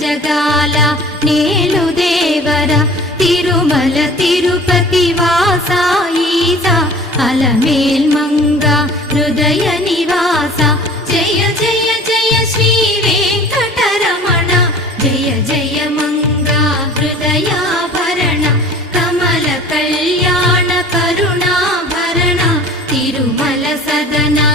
జగాల నేలు దేవర తిరుమల తిరుపతి వాస ఈసా అలమేల్ మంగ హృదయ నివాస జయ జయ జయ శ్రీ వెంకటరమణ జయ జయ మంగ హృదయాభరణ కమల కళ్యాణ కరుణాభరణ తిరుమల సదనా